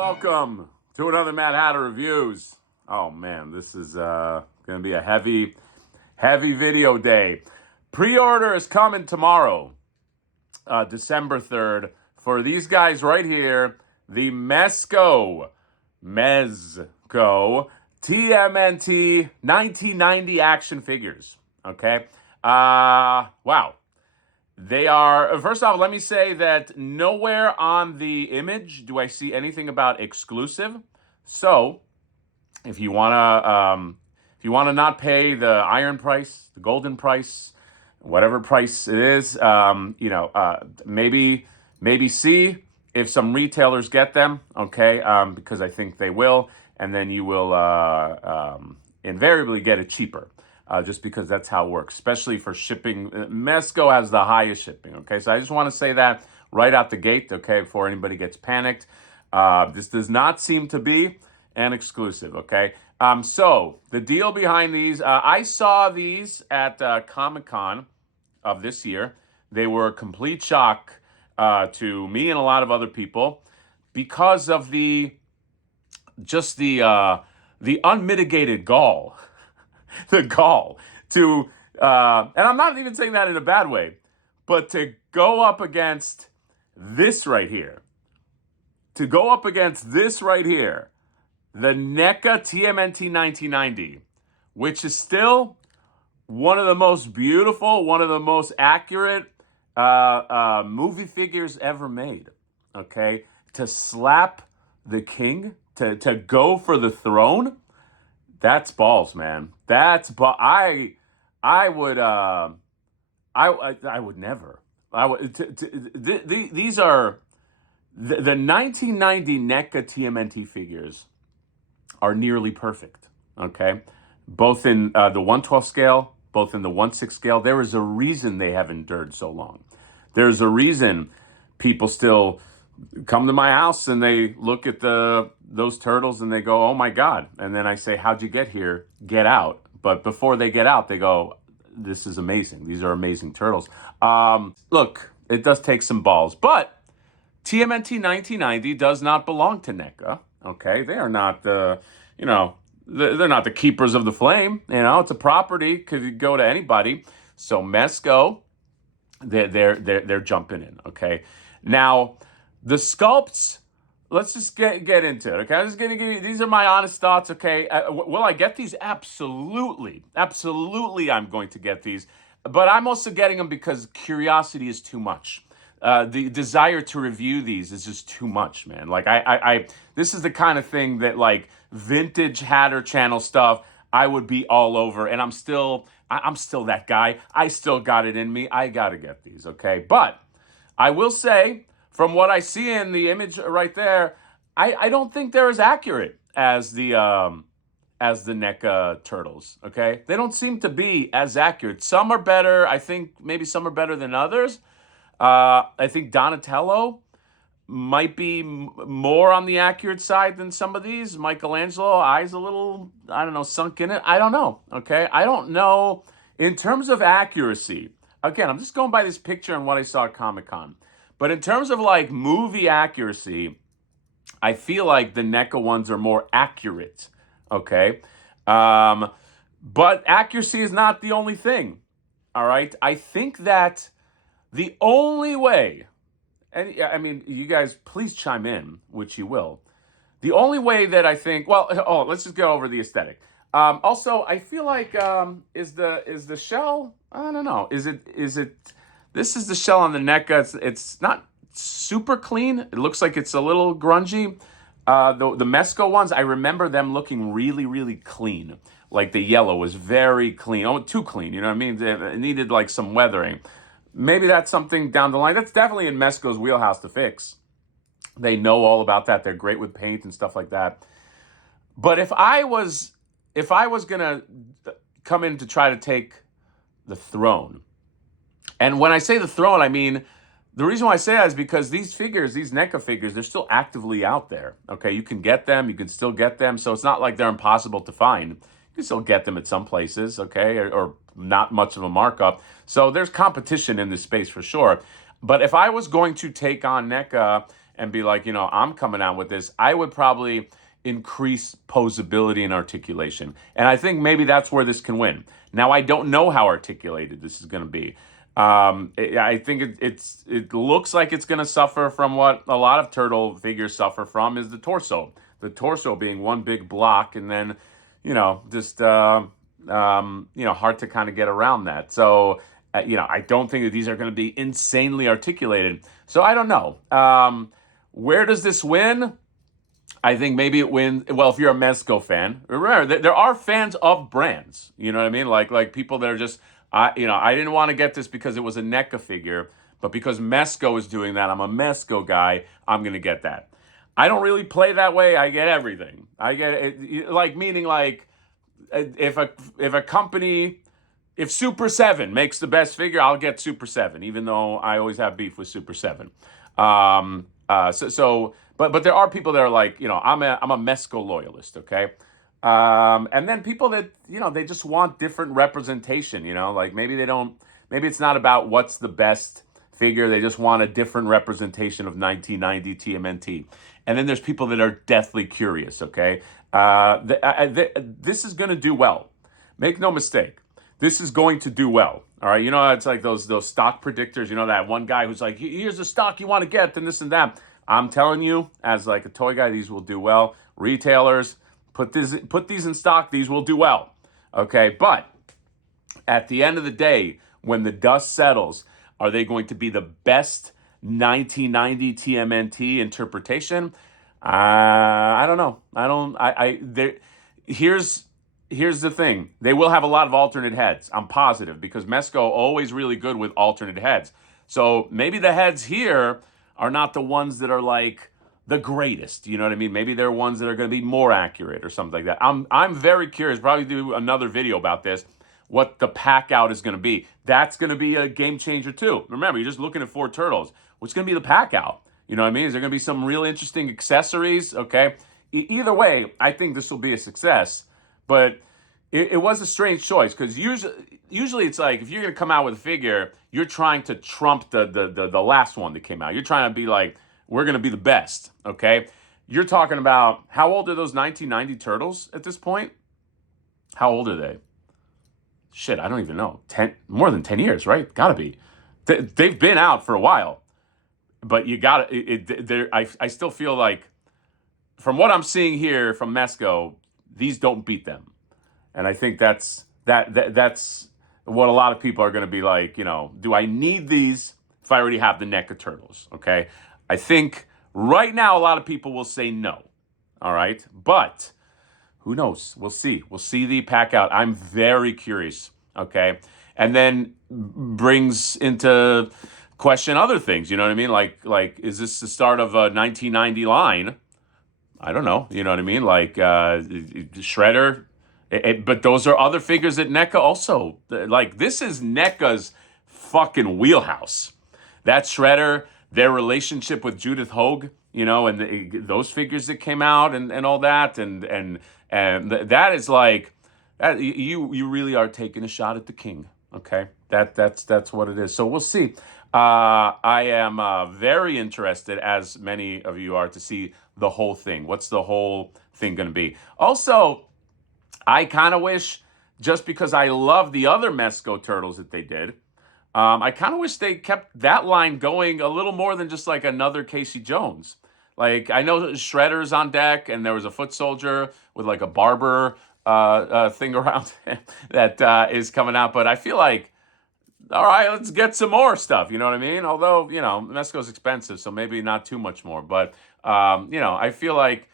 welcome to another Mad Hatter Reviews. Oh man, this is going to be a heavy video day. Pre-order is coming tomorrow, December 3rd, for these guys right here, the Mezco TMNT 1990 action figures. Okay? Wow. They are, first off, let me say that nowhere on the image do I see anything about exclusive. So, if you wanna not pay the iron price, the golden price, whatever price it is, maybe see if some retailers get them, okay? Because I think they will, and then you will invariably get it cheaper. Just because that's how it works, especially for shipping. Mezco has the highest shipping, okay? So I just want to say that right out the gate, okay, before anybody gets panicked. This does not seem to be an exclusive, okay? So the deal behind these, I saw these at Comic-Con of this year. They were a complete shock to me and a lot of other people because of the unmitigated gall. The gall to, and I'm not even saying that in a bad way, but to go up against this right here, the NECA TMNT 1990, which is still one of the most beautiful, one of the most accurate movie figures ever made, okay? To slap the king, to go for the throne, that's balls, man. That's I would never. These are the 1990 NECA TMNT figures are nearly perfect. Okay, both in the 1/12 scale, both in the 1/6 scale. There is a reason they have endured so long. There's a reason people still come to my house and they look at those turtles and they go, oh my God. And then I say, how'd you get here? Get out. But before they get out, they go, this is amazing. These are amazing turtles. Look, it does take some balls, but TMNT 1990 does not belong to NECA. Okay. They are not they're not the keepers of the flame. It's a property, could go to anybody. So Mezco, they're jumping in. Okay. Now, the sculpts, let's just get into it, okay? I'm just going to give you, these are my honest thoughts, okay? Will I get these? Absolutely. Absolutely I'm going to get these. But I'm also getting them because curiosity is too much. The desire to review these is just too much, man. Like, this is the kind of thing that, like, vintage Hatter channel stuff, I would be all over. And I'm still that guy. I still got it in me. I got to get these, okay? But I will say, from what I see in the image right there, I don't think they're as accurate as the NECA turtles, okay? They don't seem to be as accurate. Some are better. I think maybe some are better than others. I think Donatello might be more on the accurate side than some of these. Michelangelo, eyes a little, I don't know, sunk in it. I don't know, okay? I don't know. In terms of accuracy, again, I'm just going by this picture and what I saw at Comic-Con. But in terms of like movie accuracy, I feel like the NECA ones are more accurate, okay? But accuracy is not the only thing, all right? I think that the only way, and I mean, you guys please chime in, which you will. The only way that I think, let's just go over the aesthetic. Also, I feel like, is the shell, I don't know, is it, this is the shell on the NECA. It's not super clean. It looks like it's a little grungy. The Mezco ones, I remember them looking really, really clean. Like the yellow was very clean. Oh, too clean, you know what I mean? It needed like some weathering. Maybe that's something down the line. That's definitely in Mezco's wheelhouse to fix. They know all about that. They're great with paint and stuff like that. But if I was gonna come in to try to take the throne, and when I say the throne, I mean, the reason why I say that is because these figures, these NECA figures, they're still actively out there, okay? You can get them, you can still get them, so it's not like they're impossible to find. You can still get them at some places, okay, or not much of a markup. So there's competition in this space for sure. But if I was going to take on NECA and be like, I'm coming out with this, I would probably increase posability and articulation. And I think maybe that's where this can win. Now, I don't know how articulated this is going to be. I think it looks like it's going to suffer from what a lot of turtle figures suffer from, is the torso. The torso being one big block, and then, just hard to kind of get around that. So, I don't think that these are going to be insanely articulated. So I don't know. Where does this win? I think maybe it wins. Well, if you're a Mezco fan, remember there are fans of brands. You know what I mean? Like people that are just, I didn't want to get this because it was a NECA figure, but because Mezco is doing that, I'm a Mezco guy. I'm gonna get that. I don't really play that way. I get everything. I get it, like meaning like if a company. If Super 7 makes the best figure, I'll get Super 7, even though I always have beef with Super 7. But there are people that are like, I'm a Mezco loyalist, okay? And then people that, they just want different representation, like maybe it's not about what's the best figure, they just want a different representation of 1990 TMNT. And then there's people that are deathly curious, okay? This is going to do well. Make no mistake. This is going to do well. All right. It's like those stock predictors, that one guy who's like, here's the stock you want to get and this and that. I'm telling you, as like a toy guy, these will do well. Retailers, put these in stock, these will do well. Okay. But at the end of the day, when the dust settles, are they going to be the best 1990 TMNT interpretation? I don't know. Here's the thing. They will have a lot of alternate heads. I'm positive, because Mezco always really good with alternate heads. So maybe the heads here are not the ones that are like the greatest. You know what I mean? Maybe they're ones that are going to be more accurate or something like that. I'm very curious. Probably do another video about this. What the pack out is going to be. That's going to be a game changer too. Remember, you're just looking at 4 turtles. What's going to be the pack out? You know what I mean? Is there going to be some real interesting accessories? Okay. Either way, I think this will be a success. But it was a strange choice, because usually it's like, if you're going to come out with a figure, you're trying to trump the last one that came out. You're trying to be like, we're going to be the best, okay? You're talking about, how old are those 1990 turtles at this point? How old are they? Shit, I don't even know. More than 10 years, right? Gotta be. They've been out for a while. But you gotta, I still feel like, from what I'm seeing here from Mezco, these don't beat them. And I think that's what a lot of people are going to be like, do I need these if I already have the NECA turtles? Okay. I think right now a lot of people will say no. All right. But who knows? We'll see. We'll see the pack out. I'm very curious. Okay. And then brings into question other things. You know what I mean? Like, is this the start of a 1990 line? I don't know. You know what I mean? Like Shredder. But those are other figures that NECA also, like, this is NECA's fucking wheelhouse. That Shredder, their relationship with Judith Hogue, and those figures that came out and all that. And that is like, that, you really are taking a shot at the king. Okay. That's what it is. So we'll see. I am very interested, as many of you are, to see the whole thing. What's the whole thing going to be? Also, I kind of wish, just because I love the other Mezco turtles that they did, I kind of wish they kept that line going a little more than just like another Casey Jones. Like, I know Shredder's on deck, and there was a foot soldier with like a barber thing around that is coming out. But I feel like, all right, let's get some more stuff. You know what I mean? Although, Mezco's expensive, so maybe not too much more. But, I feel like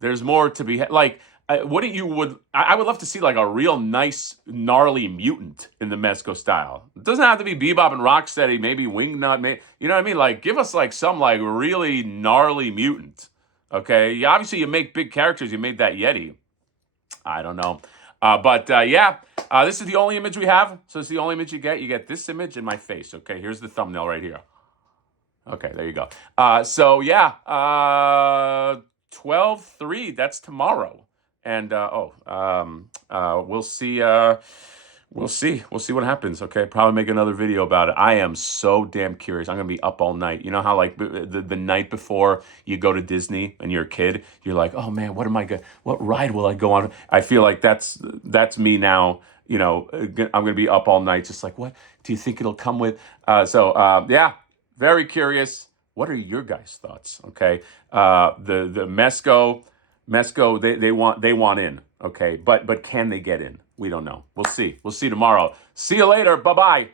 there's more to be, like, I would love to see like a real nice, gnarly mutant in the Mezco style. It doesn't have to be Bebop and Rocksteady, maybe Wingnut, you know what I mean? Like, give us like some like really gnarly mutant. Okay. Obviously you make big characters. You made that Yeti. I don't know. This is the only image we have. So it's the only image you get. You get this image in my face. Okay. Here's the thumbnail right here. Okay. There you go. 12/3. That's tomorrow. And we'll see We'll see. We'll see what happens. Okay, probably make another video about it. I am so damn curious. I'm gonna be up all night. You know how like the night before you go to Disney and you're a kid, you're like, oh man, what ride will I go on? I feel like that's me now. You know, I'm gonna be up all night, just like, what do you think it'll come with? Yeah, very curious. What are your guys' thoughts? Okay, the Mezco, they want in, okay, but can they get in? We don't know. We'll see. We'll see tomorrow. See you later. Bye bye.